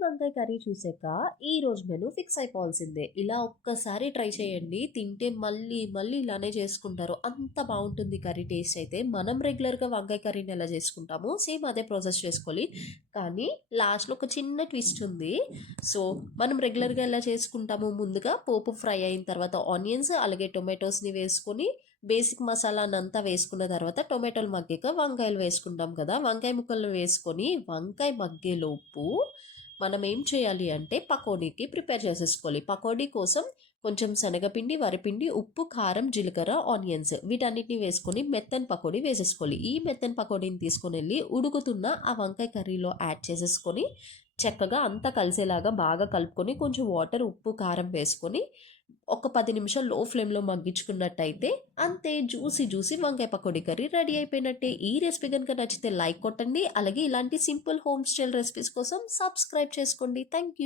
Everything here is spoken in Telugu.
వంకాయ కర్రీ చూసాక ఈ రోజు మెను ఫిక్స్ అయిపోవాల్సిందే. ఇలా ఒక్కసారి ట్రై చేయండి. తింటే మళ్ళీ, మళ్ళీ ఇలానే చేసుకుంటారు. అంత బావుంటుంది కర్రీ టేస్ట్ అయితే. మనం రెగ్యులర్‌గా వంకాయ కర్రీని ఎలా చేసుకుంటామో సేమ్ అదే ప్రాసెస్ చేసుకోవాలి. కానీ లాస్ట్‌లో ఒక చిన్న ట్విస్ట్ ఉంది. సో, మనం రెగ్యులర్‌గా ఎలా చేసుకుంటామో ముందుగా పోపు ఫ్రై అయిన తర్వాత ఆనియన్స్ అలాగే టొమాటోస్‌ని వేసుకొని బేసిక్ మసాలానంతా వేసుకున్న తర్వాత టొమాటోలు మగ్గాక వంకాయలు వేసుకుంటాం కదా! వంకాయ ముక్కలు వేసుకొని వంకాయ మగ్గేలోపు మనం ఏం చేయాలి అంటే పకోడీకి ప్రిపేర్ చేసేసుకోవాలి. పకోడీ కోసం కొంచెం శనగపిండి, వరిపిండి, ఉప్పు, కారం, జీలకర్ర, ఆనియన్స్ వీటన్నిటిని వేసుకొని మెత్తని పకోడీ వేసేసుకోవాలి. ఈ మెత్తని పకోడీని తీసుకొనెళ్ళి ఉడుకుతున్న ఆ వంకాయ కర్రీలో యాడ్ చేసేసుకొని చక్కగా అంతా కలిసేలాగా బాగా కలుపుకొని కొంచెం వాటర్, ఉప్పు, కారం వేసుకొని ఒక 10 నిమిషాలు లో ఫ్లేమ్‌లో మగ్గించుకున్నట్టయితే అంతే జ్యూసీ జ్యూసీ వంకాయ పకోడీ కర్రీ రెడీ అయిపోయినట్టే. ఈ రెసిపీ గనుక నచ్చితే లైక్ కొట్టండి. అలాగే ఇలాంటి సింపుల్ హోమ్ స్టైల్ రెసిపీస్ కోసం సబ్స్క్రైబ్ చేసుకోండి. Thank you.